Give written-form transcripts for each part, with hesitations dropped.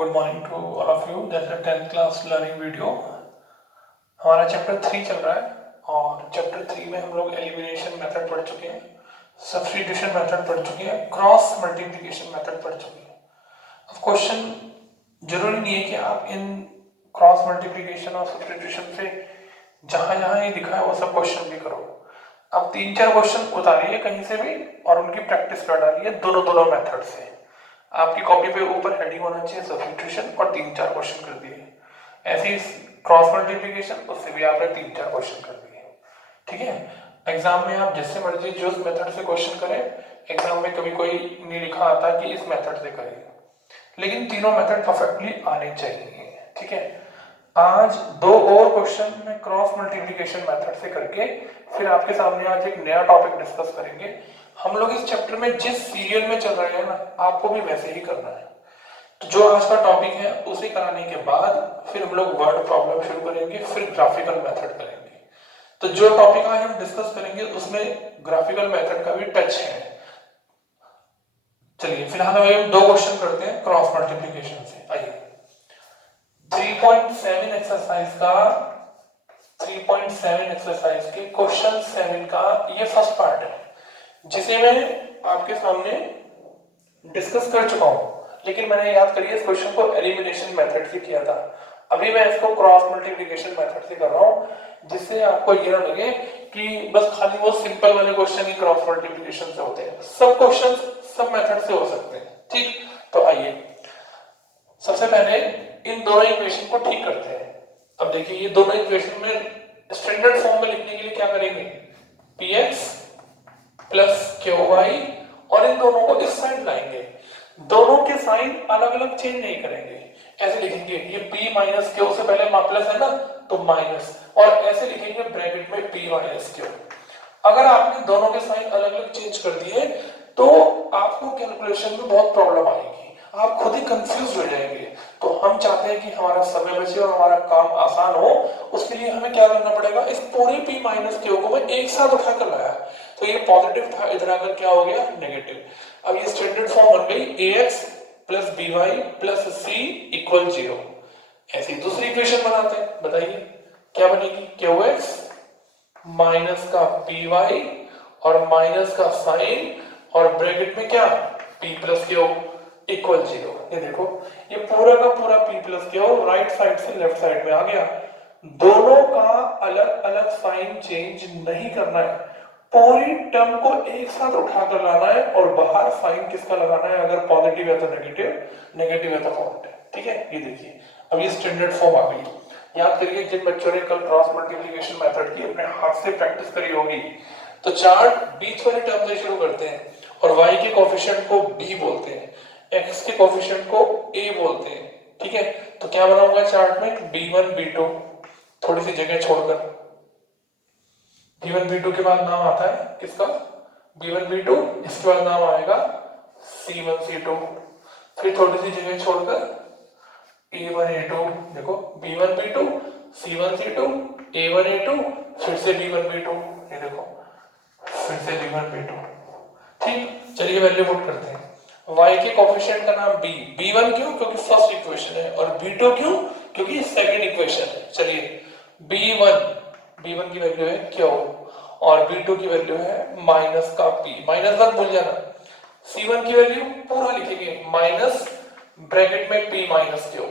Good morning to all of you. That's a 10th class learning video. हमारा chapter 3 चल रहा है और चैप्टर 3 में हम लोग एलिमिनेशन मेथड पढ़ चुके हैं, सब्स्टिट्यूशन मेथड पढ़ चुके हैं, क्रॉस मल्टीप्लिकेशन मेथड पढ़ चुके हैं। अब क्वेश्चन जरूरी नहीं है कि आप इन क्रॉस मल्टीप्लिकेशन और सब्स्टिट्यूशन से जहां जहां ये दिखा है वो सब क्वेश्चन भी करो। अब 3-4 क्वेश्चन उतारिए कहीं से भी और उनकी प्रैक्टिस कर डालिए दोनों मेथड से। आपकी कॉपी पे ऊपर हेडिंग होना चाहिए सब्स्टिट्यूशन और 3-4 क्वेश्चन कर दिए। ऐसे ही क्रॉस मल्टीप्लिकेशन उससे भी आपने 3-4 क्वेश्चन कर दिए। ठीक है, एग्जाम में आप जिससे मर्जी जो मेथड से क्वेश्चन करें, एग्जाम में कभी कोई नहीं लिखा आता कि इस मेथड से करें, लेकिन तीनों मेथड परफेक्टली आने चाहिए। ठीक है, आज दो और क्वेश्चन में क्रॉस मल्टीप्लिकेशन मेथड से करके फिर आपके सामने आज एक नया टॉपिक डिस्कस करेंगे। हम लोग इस चैप्टर में जिस सीरियल में चल रहे हैं ना, आपको भी वैसे ही करना है। तो जो आज का टॉपिक है उसे कराने के बाद फिर हम लोग वर्ड प्रॉब्लम शुरू करेंगे, फिर ग्राफिकल मेथड करेंगे। तो जो टॉपिक आज हम डिस्कस करेंगे उसमें ग्राफिकल मेथड का भी टच है। चलिए फिलहाल हम दो क्वेश्चन करते हैं क्रॉस मल्टीप्लिकेशन से। आइए 3.7 एक्सरसाइज का 3.7 एक्सरसाइज के क्वेश्चन 7 का ये फर्स्ट पार्ट है, जिसे मैं आपके सामने डिस्कस कर चुका हूं, लेकिन मैंने याद करिए इस क्वेश्चन को एलिमिनेशन मेथड से किया था। अभी मैं इसको क्रॉस मल्टीप्लिकेशन मेथड से कर रहा हूं, जिससे आपको ये ना लगे कि बस खाली वो सिंपल वाले क्वेश्चन ही क्रॉस मल्टीप्लिकेशन से होते हैं। सब क्वेश्चन सब मेथड से हो सकते हैं। ठीक, तो आइए सबसे पहले इन दोनों इक्वेशन को ठीक करते हैं। अब देखिए ये दोनों इक्वेशन में स्टैंडर्ड फॉर्म में लिखने के लिए क्या करेंगे, px प्लस qy, और इन दोनों को इस साइड लाएंगे। दोनों के साइन अलग अलग चेंज नहीं करेंगे, ऐसे लिखेंगे ये p माइनस q से पहले प्लस है ना तो माइनस, और ऐसे लिखेंगे ब्रैकेट में p माइनस q। अगर आपने दोनों के साइन अलग अलग चेंज कर दिए तो आपको कैलकुलेशन में बहुत प्रॉब्लम आएगी, आप खुद ही कंफ्यूज हो जाएंगे। तो हम चाहते हैं कि हमारा समय बचे और हमारा काम आसान हो, उसके लिए हमें क्या करना पड़ेगा, इस पूरे p माइनस q को मैं एक साथ उठाकर लाया, तो ये पॉजिटिव था, इधर आकर क्या हो गया नेगेटिव। अब ये स्टैंडर्ड फॉर्म बन गई ax plus by plus c equal 0। ऐसी दूसरी इक्वेशन बनाते हैं, बताइए क्या बनेगी, qx माइनस का py और माइनस का साइन और ब्रैकेट में क्या p प्लस q इक्वल 0। ये देखो ये पूरा का पूरा p plus q right side से लेफ्ट साइड में आ गया। दोनों का अलग अलग साइन चेंज नहीं करना है, पूरी टर्म को एक साथ उठाकर लाना है और बाहर साइन किसका लगाना है, अगर पॉजिटिव है तो नेगेटिव, नेगेटिव है तो पॉजिटिव। ठीक है, ये देखिए अब ये स्टैंडर्ड फॉर्म आ गई। याद करिए जिन बच्चों ने कल क्रॉस मल्टीप्लिकेशन मेथड की अपने हाथ से प्रैक्टिस करी होगी, तो चार्ट बीच वाली टर्म से शुरू करते हैं और y के कोफिशिएंट को b बोलते हैं, x के कोफिशिएंट को a बोलते हैं। ठीक है, तो क्या बनाऊंगा चार्ट में b1 b2, थोड़ी सी जगह छोड़कर। b1 b2 के बाद नाम आता है किसका, b1 b2, इसके बाद नाम आएगा c1 c2, फिर थोड़ी सी जगह छोड़कर a1 a2। देखो b1 b2 c1 c2 a1 a2, फिर से b1 b2, ये देखो फिर से b1 b2। ठीक, चलिए वैल्यू पुट करते हैं। y के कोफिशिएंट का नाम b, b1 क्यों, क्योंकि फर्स्ट इक्वेशन है, और b2 क्यों, क्योंकि सेकंड इक्वेशन है। चलिए b1 की वैल्यू है q और b2 की वैल्यू है माइनस का p, माइनस मत भूल जाना। c1 की वैल्यू पूरा लिखेंगे माइनस ब्रैकेट में p माइनस q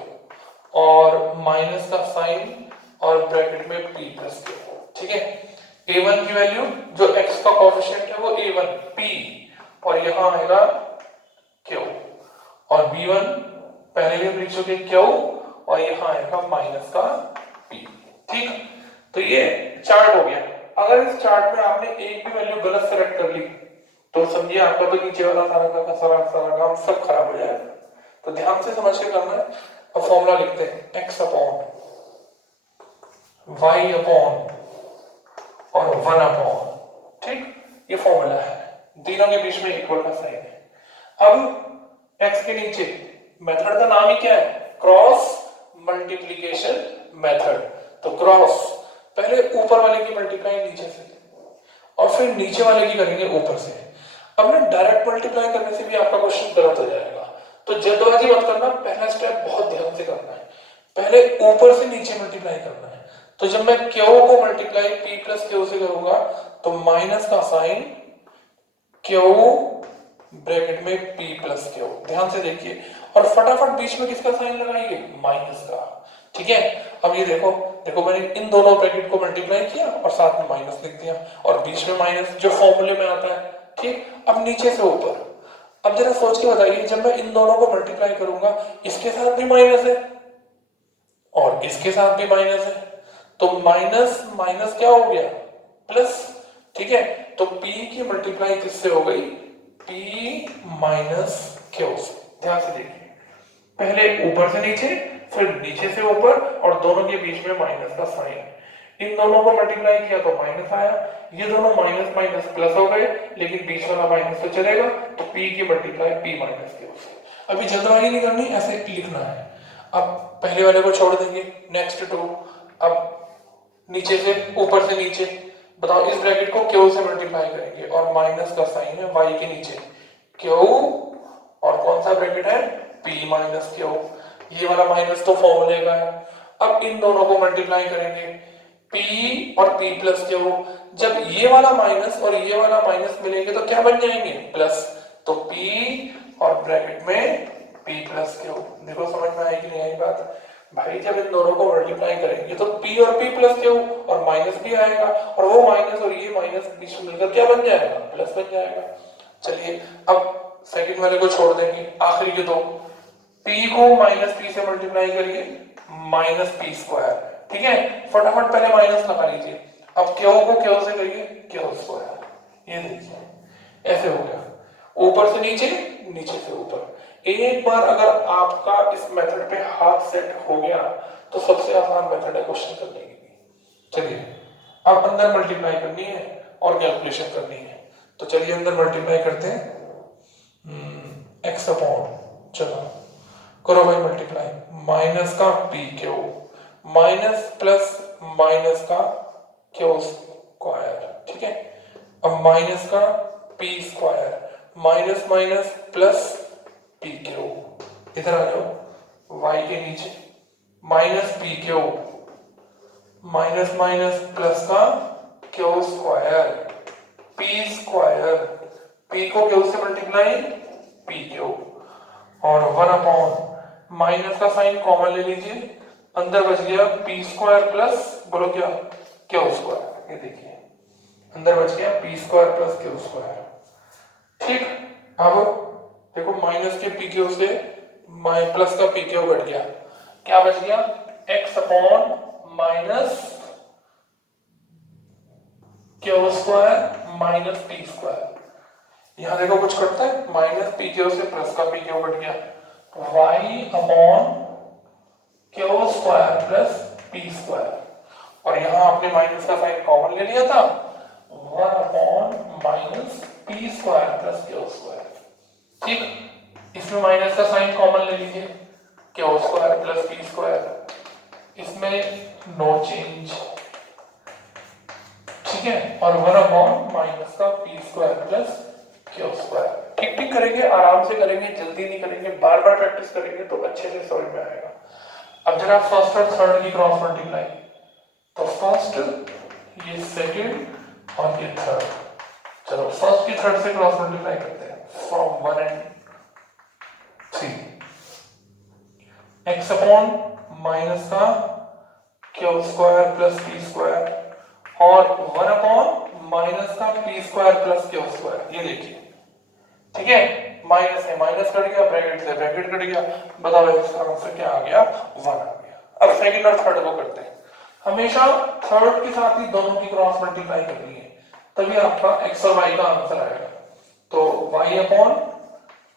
और माइनस का साइन और ब्रैकेट में p प्लस q। ठीक है, a1 की वैल्यू जो x का कोफिशिएंट है वो a1 p और यहां आएगा q, और b1 पहले भी लिख चुके q और यहां आएगा माइनस का p। ठीक, तो ये चार्ट हो गया। अगर इस चार्ट में आपने एक भी वैल्यू गलत सेलेक्ट कर ली तो समझिए आपका तो नीचे वाला सारा काम सब खराब हो जाएगा। तो ध्यान से समझ के करना है। अब फॉर्मूला लिखते हैं x अपॉन y अपॉन और 1 अपॉन। ठीक, ये फॉर्मूला है, तीनों के बीच में इक्वल का साइन है। अब x के नीचे मेथड का नाम ही क्या है, क्रॉस मल्टीप्लिकेशन मेथड। तो क्रॉस पहले ऊपर वाले की मल्टीप्लाई नीचे से और फिर नीचे वाले की करेंगे ऊपर से। अब ना डायरेक्ट मल्टीप्लाई करने से भी आपका क्वेश्चन गलत हो जाएगा, तो जल्दबाजी मत करना, पहला स्टेप बहुत ध्यान से करना है, पहले ऊपर से नीचे मल्टीप्लाई करना है। तो जब मैं क्यू को मल्टीप्लाई पी प्लस क्यू से करूंगा तो माइनस का साइन क्यू ब्रैकेट में पी प्लस क्यू, ध्यान से देखिए, और फटाफट बीच में किसका साइन लगाएंगे, माइनस का। ठीक है, अब ये देखो देखो मैंने इन दोनों ब्रैकेट को मल्टीप्लाई किया और साथ में माइनस लिख दिया और बीच में माइनस जो फॉर्मूले में आता है। ठीक, अब नीचे से ऊपर, अब जरा सोच के बताइए, जब मैं इन दोनों को मल्टीप्लाई करूंगा इसके साथ भी माइनस है और इसके साथ भी माइनस है, तो माइनस माइनस क्या हो गया, प्लस। ठीक है, तो P की मल्टीप्लाई किससे हो गई, P माइनस क्यू से। ध्यान से देखिए, पहले ऊपर से नीचे फिर नीचे से ऊपर और दोनों के बीच में माइनस का साइन, इन दोनों को मल्टीप्लाई किया तो माइनस आया, ये दोनों माइनस माइनस प्लस हो गए, लेकिन बीच वाला माइनस तो चलेगा, तो P की मल्टीप्लाई P माइनस क्यू से। अभी जल्दबाजी नहीं करनी, ऐसे लिखना है। अब पहले वाले को छोड़ देंगे, नेक्स्ट टू, अब नीचे से ऊपर से नीचे, बताओ इस ब्रैकेट को क्यू से मल्टीप्लाई करेंगे और माइनस का साइन है वाई के नीचे, क्यू और कौन सा ब्रैकेट है, P माइनस क्यू, ये वाला माइनस तो फॉर्मूले का है। अब इन दोनों को मल्टीप्लाई करेंगे, P और P प्लस क्यू, जब ये वाला माइनस और ये वाला माइनस मिलेंगे तो क्या बन जाएंगे, प्लस, तो P और ब्रैकेट में P प्लस क्यू। देखो समझ में आई कि नहीं आई बात भाई, जब इन दोनों को मल्टीप्लाई करेंगे तो P और P प्लस क्यू और माइनस भी आएगा और वो माइनस और ये माइनस बीच में मिलकर क्या बन जाएगा, प्लस बन जाएगा। चलिए अब सेकंड वाले को छोड़ देंगे, आखिरी के दो, P को माइनस P से मल्टीप्लाई करिए, माइनस P स्क्वायर। ठीक है, फटाफट पहले माइनस लगा लीजिए, अब क्यू को क्यू से करिए क्यू स्क्वायर, ये देखिए ऐसे हो गया, ऊपर से नीचे नीचे से ऊपर। एक बार अगर आपका इस मेथड पे हाथ सेट हो गया तो सबसे आसान मेथड है क्वेश्चन करने की। चलिए अब अंदर मल्टीप्लाई करनी है और कैलकुलेशन करनी है, तो चलिए अंदर मल्टीप्लाई करते हैं, x अपॉन, चलो करो भाई मल्टीप्लाई, माइनस का P Q minus plus minus का क्यू स्क्वायर। ठीक है, अब माइनस का P square minus minus plus P Q, इधर आ जाओ y के नीचे, minus P Q minus minus plus का Q square, P square, P को क्यू से मल्टीप्लाई पी क्यू और 1 अपॉन माइनस का साइन कॉमन ले लीजिए, अंदर बच गया पी स्क्वायर प्लस बोलो क्या, क्यू स्क्वायर। ये देखिए अंदर बच गया P square plus Q square. ठीक, अब देखो माइनस के पी क्यू से प्लस का पी क्यू घट गया, क्या बच गया, x upon minus Q square minus P square. यहां देखो कुछ घटता है, माइनस पी क्यू से प्लस का पी क्यू घट गया, y upon Q square plus P square, और यहां आपने माइनस का साइन कॉमन ले लिया था, 1 upon minus P square plus Q square. ठीक, इसमें माइनस का साइन कॉमन ले लीजिए, Q square plus P square, इसमें नो चेंज। ठीक है, और 1 अपॉन माइनस का P square plus Q square. ठीक ठीक करेंगे, आराम से करेंगे, जल्दी नहीं करेंगे, बार बार प्रैक्टिस करेंगे तो अच्छे से समझ में आएगा। अब जरा फर्स्ट और थर्ड की क्रॉस मल्टीप्लाई, तो फर्स्ट ये सेकंड और ये थर्ड, चलो फर्स्ट की थर्ड से क्रॉस मल्टीप्लाई करते हैं, from 1 and 3, x upon minus का Q square plus P square और 1 अपॉन माइनस का P square plus Q square. ये देखिए, ठीक है, माइनस है, माइनस कट गया, ब्रैकेट से ब्रैकेट कट गया, बताओ इसका आंसर क्या आ गया, 1 आ गया। अब सेकंड और थर्ड को करते हैं, हमेशा थर्ड के साथ ही दोनों की क्रॉस मल्टीप्लाई करनी है, तभी आपका x और y का आंसर आएगा। तो y upon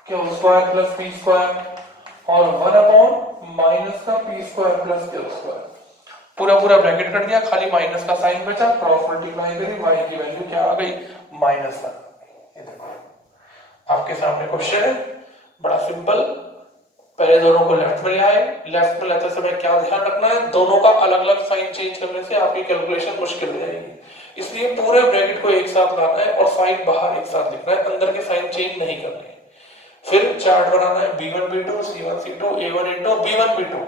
Q square plus P square और 1 अपॉन माइनस का P square plus Q square, पूरा पूरा ब्रैकेट कट गया, खाली माइनस का साइन बचा, क्रॉस मल्टीप्लाई करी, y की वैल्यू क्या आ गई, -1। ये देखो आपके सामने क्वेश्चन है, बड़ा सिंपल। पहले दोनों को लेफ्ट में ले आए, लेफ्ट में लेते समय क्या ध्यान रखना है, दोनों का अलग अलग साइन चेंज करने से आपकी कैलकुलेशन मुश्किल हो जाएगी, इसलिए पूरे ब्रैकेट को एक साथ लाना है और साइन बाहर एक साथ लिखना है, अंदर के साइन चेंज नहीं करने हैं। फिर चार्ट बनाना है B1 B2 C1 C2 A1 A2 B1 B2,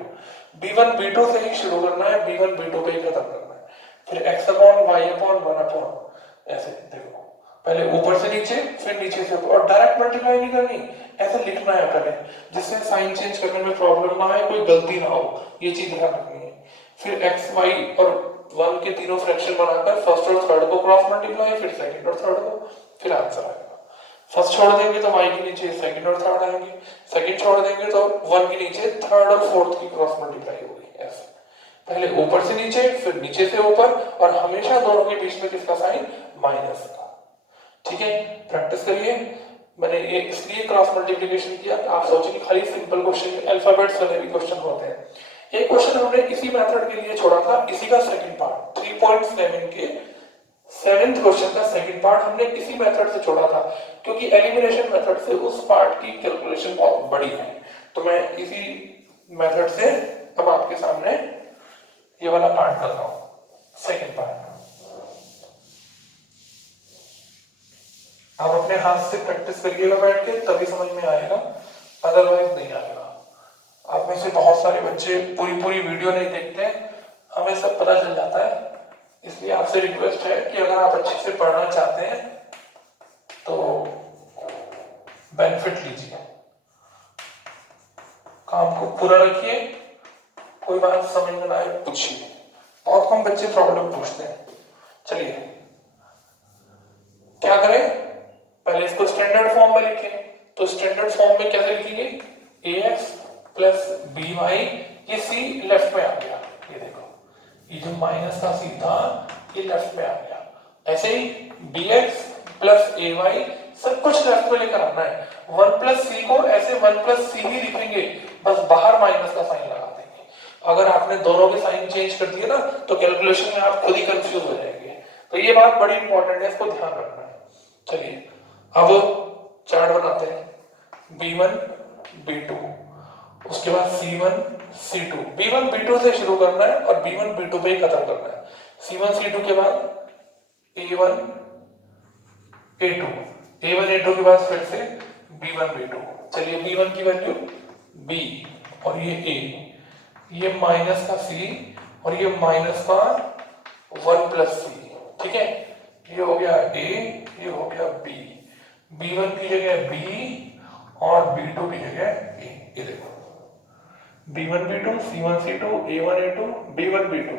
B1 B2 से ही शुरू करना है, B1 B2 पे ही खत्म करना है। फिर x upon y upon 1 upon ऐसे देखो, पहले ऊपर से नीचे फिर नीचे से ऊपर, और डायरेक्ट मल्टीप्लाई नहीं करनी, ऐसे लिखना है पहले, जिससे साइन चेंज करने में प्रॉब्लम ना आए, कोई गलती ना हो, ये चीज ध्यान रखनी है। फिर x y और 1 के तीनों फ्रैक्शन बनाकर फर्स्ट और थर्ड को क्रॉस मल्टीप्लाई, फिर सेकंड और थर्ड को, फिर आंसर आएगा। फर्स्ट छोड़ देंगे तो y के नीचे सेकंड और थर्ड आएंगे, सेकंड छोड़ देंगे तो 1 के नीचे थर्ड और फोर्थ की क्रॉस मल्टीप्लाई होगी। ऐसे पहले ऊपर से नीचे फिर नीचे से ऊपर, और हमेशा दोनों के बीच में किसका साइन, माइनस का। ठीक है, प्रैक्टिस करिए। मैंने ये इसलिए क्रॉस मल्टीप्लिकेशन किया कि आप सोचेंगे खाली सिंपल क्वेश्चन, अल्फाबेट्स वाले भी क्वेश्चन होते हैं। एक क्वेश्चन हमने इसी मेथड के लिए छोड़ा था, इसी का सेकंड पार्ट 3.7 के 7th क्वेश्चन का सेकंड पार्ट हमने इसी मेथड से छोड़ा था, क्योंकि एलिमिनेशन मेथड से उस पार्ट की कैलकुलेशन बहुत बड़ी है, तो मैं इसी मेथड से अब आपके सामने ये वाला पार्ट कर रहा हूं, सेकंड पार्ट। आप अपने हाथ से प्रैक्टिस करिएगा बैठ के, तभी समझ में आएगा, अदरवाइज नहीं आएगा। आप में से बहुत सारे बच्चे पूरी वीडियो नहीं देखते, हमें सब पता चल जाता है, इसलिए आपसे रिक्वेस्ट है कि अगर आप अच्छे से पढ़ना चाहते हैं तो बेनिफिट लीजिए, काम को पूरा रखिए, कोई बात समझ में ना आए पूछिए। बहुत कम बच्चे प्रॉब्लम पूछते हैं। चलिए क्या करें, पहले इसको स्टैंडर्ड फॉर्म में लिखें। तो स्टैंडर्ड फॉर्म में कैसे लिखेंगे, ax प्लस by, ये c लेफ्ट में आ गया, ये देखो, ये जो माइनस का c था ये लेफ्ट में आ गया। ऐसे ही bx प्लस ay सब कुछ लेफ्ट में लेकर आना है। 1 प्लस c को ऐसे 1 प्लस c ही लिखेंगे, बस बाहर माइनस का साइन लगा देंगे। अगर आपने दोनों के साइन चेंज कर दिए ना तो कैलकुलेशन में आप खुद ही कंफ्यूज हो जाएंगे, तो ये बात बड़ी इंपॉर्टेंट है, इसको ध्यान रखना है। चलिए अब चार्ट बनाते हैं, B1 B2, उसके बाद C1 C2, B1 B2 से शुरू करना है और B1 B2 पे ही खत्म करना है। C1 C2 के बाद A1 A2, A1 A2 के बाद फिर से B1 B2। चलिए B1 की वैल्यू B और ये A, ये माइनस का C और ये माइनस का 1 प्लस C, ठीक है, ये हो गया A, ये हो गया B, B1 की जगह B और B2 की जगह A, ये देखो B1 B2 C1 C2 A1 A2 B1 B2,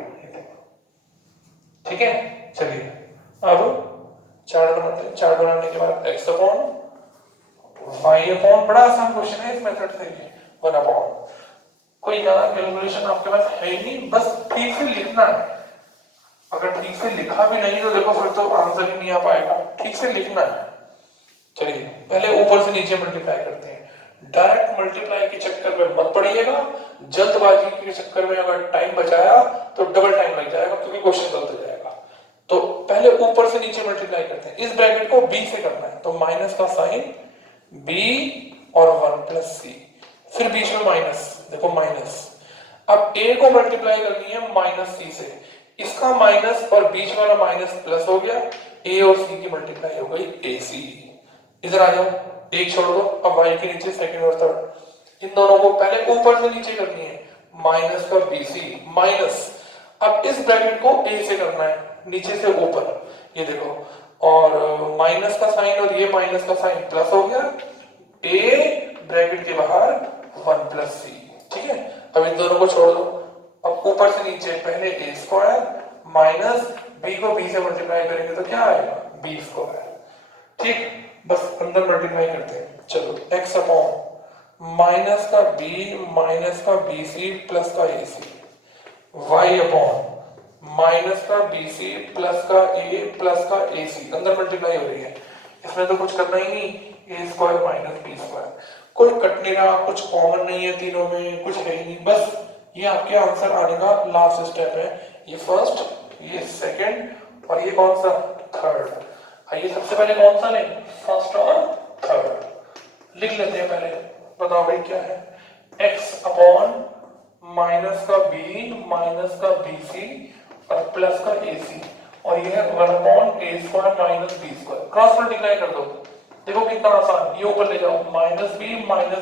ठीक है। चलिए अब चार्ट बनाते हैं। चार्ट बनाने के बाद x अपॉन y अपॉन, बड़ा आसान क्वेश्चन है इस मेथड से, 1 अपॉन, कोई ज्यादा कैलकुलेशन आपके पास है ही नहीं, बस ठीक से लिखना है। अगर ठीक से लिखा भी नहीं तो देखो फिर तो आंसर ही नहीं आ पाएगा, ठीक से लिखना है। चलिए पहले ऊपर से नीचे मल्टीप्लाई करते हैं। डायरेक्ट मल्टीप्लाई के चक्कर में मत पड़िएगा, जल्दबाजी के चक्कर में अगर टाइम बचाया तो डबल टाइम लग जाएगा, क्योंकि क्वेश्चन गलत हो जाएगा। तो पहले ऊपर से नीचे मल्टीप्लाई करते हैं, इस ब्रैकेट को b से करना है, तो माइनस का साइन b और 1 प्लस c, फिर बीच में माइनस, देखो माइनस। अब a को मल्टीप्लाई करनी है माइनस c से, इसका माइनस और बीच वाला माइनस प्लस हो गया, a और c की मल्टीप्लाई हो गई ac। इधर आ जाओ, एक छोड़ दो, अब y के नीचे सेकंड और थर्ड, इन दोनों को पहले ऊपर से नीचे करनी है, माइनस का bc माइनस, अब इस ब्रैकेट को a से करना है, नीचे से ऊपर, ये देखो, और माइनस का साइन और ये माइनस का साइन प्लस हो गया, a ब्रैकेट के बाहर 1 प्लस c, ठीक है। अब इन दोनों को छोड़ दो, अब ऊपर से नीचे पहले a स्क्वायर माइनस b को b से मल्टीप्लाई करेंगे तो क्या आएगा, b स्क्वायर, ठीक। बस अंदर मल्टीप्लाई करते हैं। चलो x अपॉन माइनस का b माइनस का bc प्लस का ac, y अपॉन माइनस का bc प्लस का a प्लस का ac, अंदर मल्टीप्लाई हो रही है, इसमें तो कुछ करना ही नहीं, a square minus b square, कोई कट नहीं रहा, कुछ कॉमन नहीं है तीनों में, कुछ है ही नहीं, बस ये आपके आंसर आने का लास्ट स्टेप है। ये फर्स्ट, ये सेकंड और ये कौन सा, थर्ड। आइए सबसे पहले कौन सा लें, फर्स्ट और थर्ड लिख लेते हैं पहले, बताओ भाई क्या है, x अपॉन माइनस का b माइनस का bc और प्लस का ac, और ये है 1 upon a square minus b square, cross multiply कर दो, देखो कितना आसान, ये ऊपर ले जाओ, minus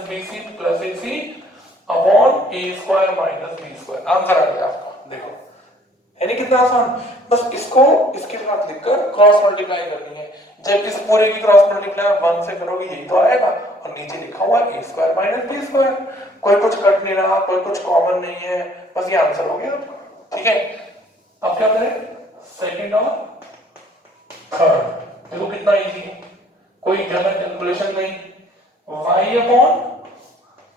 B C plus A C upon A square minus B square, answer आ गया आपका। देखो यानी कितना आसान, बस इसको इसके साथ लिखकर क्रॉस मल्टीप्लाई करनी है। जब इस पूरे की क्रॉस मल्टीप्लाई 1 से करोगे यही तो आएगा, और नीचे लिखा हुआ है ए स्क्वायर माइनस बी स्क्वायर, कोई कुछ कट नहीं रहा, कोई कुछ कॉमन नहीं है, बस ये आंसर हो गया आपका। ठीक है, अब क्या करें, सेकंड और थर्ड। देखो कितना इजी है, कोई जनरल कैलकुलेशन नहीं, y अपॉन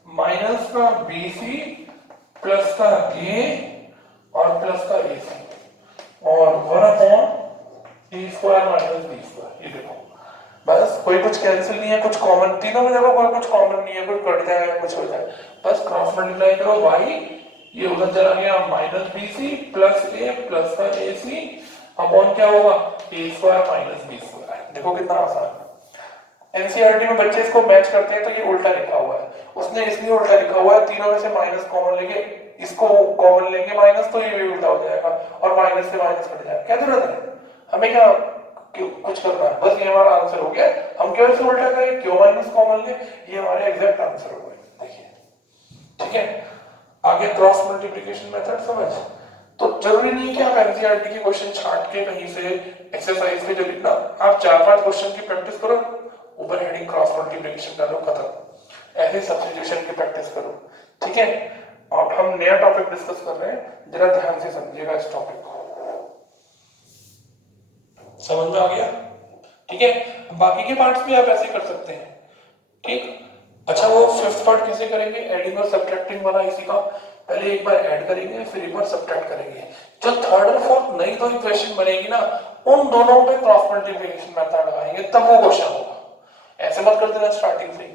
माइनस का बी सी प्लस का ए और प्लस का ए सी और 1 upon A square minus B square. ये देखो बस, कोई कुछ कैंसिल नहीं है, कुछ कॉमन, तीनों में देखो कोई कुछ कॉमन नहीं है, कुछ कट जाए कुछ हो जाए, बस क्रॉस मल्टीप्लाई करो, y ये उधर चला गया माइनस बी सी प्लस ए प्लस का ए सी अपॉन क्या होगा ए स्क्वायर माइनस बी स्क्वायर। देखो कितना आसान। एनसीईआरटी में बच्चे इसको मैच करते हैं तो ये उल्टा लिखा हुआ है, उसने इसलिए उल्टा लिखा हुआ है, तीनों में से माइनस कॉमन लेंगे, इसको कॉमन लेंगे माइनस, तो ये भी उल्टा हो जाएगा और माइनस से माइनस कट जाएगा। क्या जरूरत है हमें, क्या कुछ करना है, बस ये हमारा आंसर हो गया। हम क्यों इसे उल्टा करें, क्यों माइनस कॉमन ले, ये हमारे एग्जैक्ट आंसर हो गए। देखिए ठीक है, आगे क्रॉस मल्टीप्लिकेशन मेथड समझ, तो जरूरी नहीं कि आप एनसीईआरटी के क्वेश्चन छांट के कहीं से एक्सरसाइज पे जो लिखना, आप 4-5 क्वेश्चन की प्रैक्टिस करो, ऊपर हेडिंग क्रॉस मल्टीप्लिकेशन डालो, खत्म। ऐसे सब्स्टिट्यूशन की प्रैक्टिस करो। ठीक है, अब हम नया टॉपिक डिस्कस कर रहे हैं, जरा ध्यान से समझिएगा इस टॉपिक को। समझ में आ गया? ठीक है, बाकी के पार्ट्स भी आप ऐसे कर सकते हैं। ठीक, अच्छा वो फिफ्थ पार्ट कैसे करेंगे, एडिंग और सब्ट्रैक्टिंग वाला इसी का, पहले एक बार ऐड करेंगे फिर एक बार सब्ट्रैक्ट करेंगे। जो थर्ड और फोर्थ नई दो इक्वेशन बनेगी ना, उन दोनों पे क्रॉस मल्टीप्लिकेशन मेथड लगाएंगे, तब वो क्वेश्चन होगा। ऐसे मत कर देना स्टार्टिंग से ही।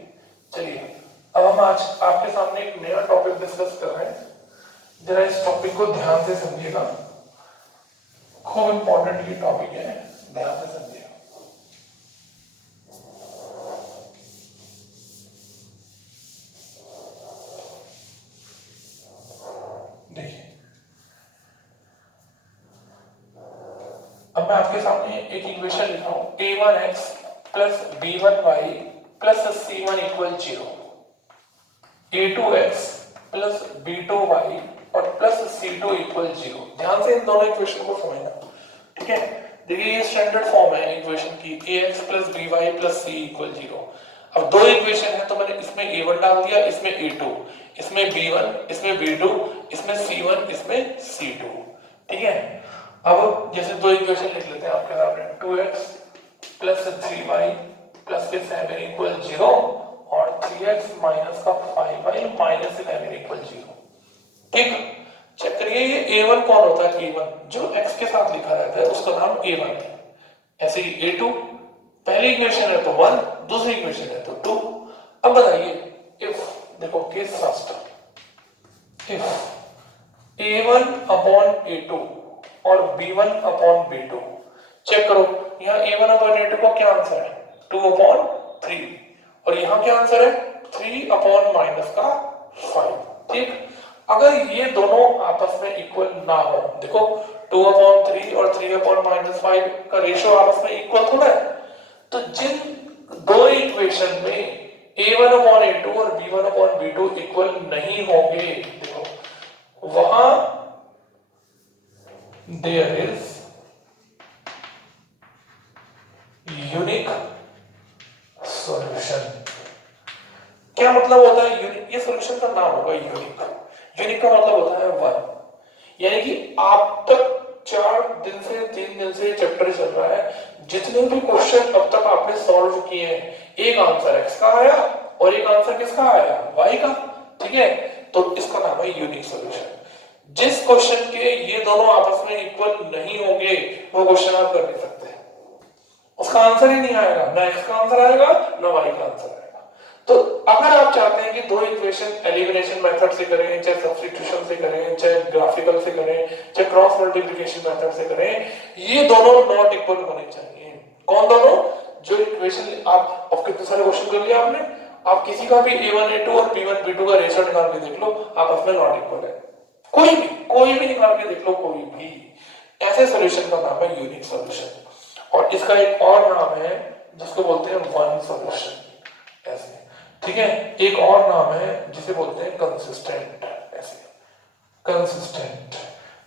चलिए अब हम आज आपके सामने एक नया टॉपिक डिस्कस कर रहे हैं, जरा इस टॉपिक को ध्यान से समझिएगा, खूब इंपॉर्टेंट ये टॉपिक है, ध्यान से समझिएगा। देखिए अब मैं आपके सामने एक इक्वेशन लिखा हूं, a1x plus b1y plus c1 equal 0, a2x plus b2y और प्लस c2 इक्वल 0। ध्यान से इन दोनों इक्वेशन को समझना। ठीक है, देखिए ये स्टैंडर्ड फॉर्म है इक्वेशन की, ax plus by plus c equal 0। अब दो इक्वेशन है तो मैंने इसमें a1 डाल दिया, इसमें a2, इसमें b1, इसमें b2, इसमें c1, इसमें c2। ठीक है, अब जैसे दो इक्वेशन लिख लेते हैं आपके सामने, 2x प्लस 3y प्लस के 7 इक्वल 0 और 3x माइनस का 5y माइनस 11 इक्वल 0। ठीक, चेक करिए ये a1 कौन होता है, a1 जो x के साथ लिखा रहता है उसका नाम a1 है। ऐसे ही a2 पहली इक्वेशन है तो 1, दूसरी इक्वेशन है तो 2। अब बताइए इफ, देखो case first, if a1 upon a2 और b1 अपॉन b2, चेक करो यहाँ a1 अपॉन a2 का क्या आंसर है, 2 अपॉन 3, और यहाँ क्या आंसर है 3 अपॉन माइनस का 5। ठीक, अगर ये दोनों आपस में इक्वल ना हो, देखो 2 अपॉन 3 और 3 अपॉन माइनस 5 का रेशियो आपस में इक्वल थोड़ा है, तो जिन दो इक्वेशन में a1 अपॉन a2 और b1 अपॉन b2 इक्वल नहीं होंगे, देखो वहां there is यूनिक सॉल्यूशन। क्या मतलब होता है यूनिक, ये सॉल्यूशन का नाम होगा यूनिक। यूनिक का मतलब होता है 1, यानी कि आप तक 3 दिन से चैप्टर चल रहा है, जितने भी क्वेश्चन अब तक आपने सॉल्व किए हैं, एक आंसर x का आया और एक आंसर किसका आया, y का। ठीक है, तो इसका नाम है यूनिक सॉल्यूशन। जिस क्वेश्चन के ये दोनों आपस में इक्वल नहीं होंगे वो क्वेश्चन आप कर नहीं सकते, उसका आंसर ही नहीं आएगा, ना x का आंसर आएगा ना y का आंसर आएगा। तो अगर आप चाहते हैं कि दो इक्वेशन एलिमिनेशन मेथड से करें, चाहे सब्स्टिट्यूशन से करें, चाहे ग्राफिकल से करें, चाहे क्रॉस मल्टीप्लिकेशन मेथड से करें, ये दोनों नॉट इक्वल होने चाहिए। कौन दोनों, जो इक्वेशन आप कितने सारे क्वेश्चन कर लिया आपने, आप किसी का भी a1 a2 और b1 b2 का रेशियो निकाल के देख लो, आपस में नॉट इक्वल है। कोई भी निकाल के देख लो, कोई भी। ऐसे सॉल्यूशन का नाम है यूनिक सॉल्यूशन। और इसका एक और नाम है जिसको बोलते हैं वन सॉल्यूशन ऐसे, ठीक है। एक और नाम है जिसे बोलते हैं कंसिस्टेंट ऐसे, कंसिस्टेंट,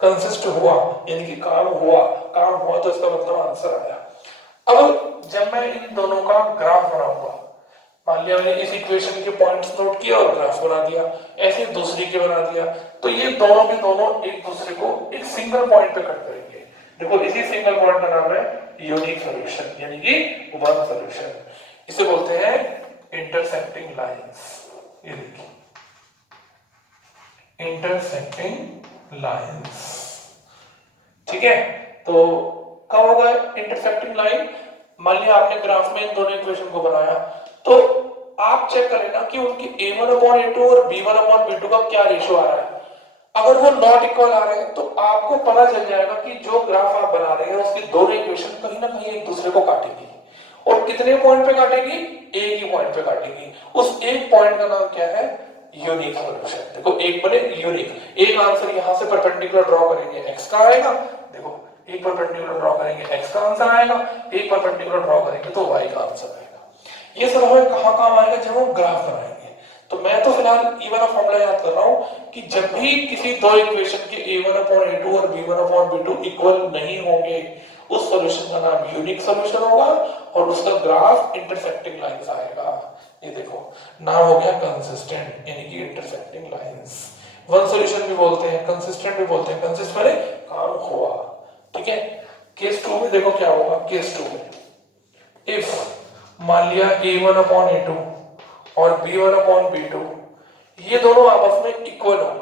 कंसिस्ट हुआ यानी कि काम हुआ, काम हुआ तो इसका मतलब आंसर आया। अब जब मैं इन दोनों का ग्राफ बनाऊंगा, मान लिया मैंने इस इक्वेशन के पॉइंट्स नोट किया और ग्राफ बना दिया, ऐसे दूसरी के बना दिया, तो ये दोनों के दोनों एक दूसरे को एक सिंगल पॉइंट पे कट करेंगे। देखो इसी सिंगल पॉइंट का नाम है यूनिक सॉल्यूशन यानी कि वन सॉल्यूशन। इसे बोलते हैं इंटरसेक्टिंग लाइंस। ये देखिए इंटरसेक्टिंग लाइंस, ठीक है। तो कब होगा इंटरसेक्टिंग लाइन? मान लिया आपने ग्राफ में इन दोनों इक्वेशन को बनाया, तो आप चेक कर लेना कि उनकी a1/a2 और b1/b2 का क्या रेशियो आ रहा है। अगर वो नॉट इक्वल आ रहे हैं तो आपको पता चल जाएगा कि जो ग्राफ आप बना रहे हैं उसकी दोनों इक्वेशन कहीं ना कहीं एक दूसरे को काटेगी। और कितने पॉइंट पे काटेगी? एक ही पॉइंट पे काटेगी। उस एक पॉइंट का नाम क्या है? Unique solution. देखो एक बने यूनिक, एक आंसर यहां से परपेंडिकुलर ड्रॉ करेंगे x का आएगा, देखो एक परपेंडिकुलर ड्रॉ करेंगे x का आंसर आएगा, एक परपेंडिकुलर ड्रॉ करेंगे तो y का आंसर आएगा। ये सब हमें कहां काम आएगा? जब हम ग्राफ बनाएंगे। तो मैं तो फिलहाल ये वाला फॉर्मूला याद कर रहा हूं कि जब भी किसी दो इक्वेशन के a1/a2 और b1/b2 इक्वल नहीं होंगे उस सॉल्यूशन का नाम यूनिक सॉल्यूशन होगा और उसका ग्राफ इंटरसेक्टिंग लाइंस आएगा। ये देखो नाम हो गया कंसिस्टेंट यानी कि इंटरसेक्टिंग लाइंस। वन सॉल्यूशन भी बोलते हैं, कंसिस्टेंट भी बोलते हैं। कंसिस्ट माने काम हुआ, ठीक है। केस 2 में देखो क्या होगा। केस 2 में इफ मान लिया a1/a2 और b1/b2 ये दोनों आपस में इक्वल हो,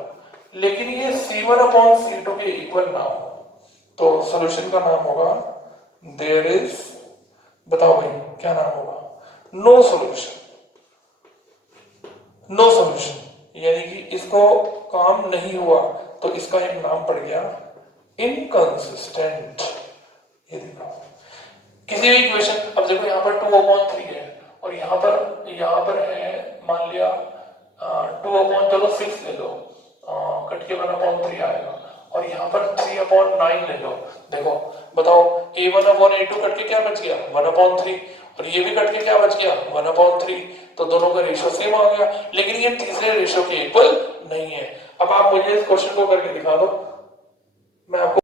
लेकिन ये c1/c2 के इक्वल ना हो, तो सॉल्यूशन का नाम होगा देयर इज, बताओ भाई क्या नाम होगा? No solution. नो सॉल्यूशन यानी कि इसको काम नहीं हुआ तो इसका एक नाम पड़ गया इनकंसिस्टेंट। ये देखो किसी भी इक्वेशन, अब देखो यहाँ पर 2/3 है और यहाँ पर है मान लिया 2/6 ले लो, कट के 1/3 आएगा और यहाँ पर 3/9 ले लो। देखो बताओ a1/a2 कट के क्या बच गया? 1/3 और ये भी कट के क्या बच गया? 1/3। तो दोनों का रेशियो सेम आ गया, लेकिन ये तीसरे रेशियो के इक्वल नहीं है। अब आप मुझे इस क्वेश्चन को करके दिखा दो, मैं आपको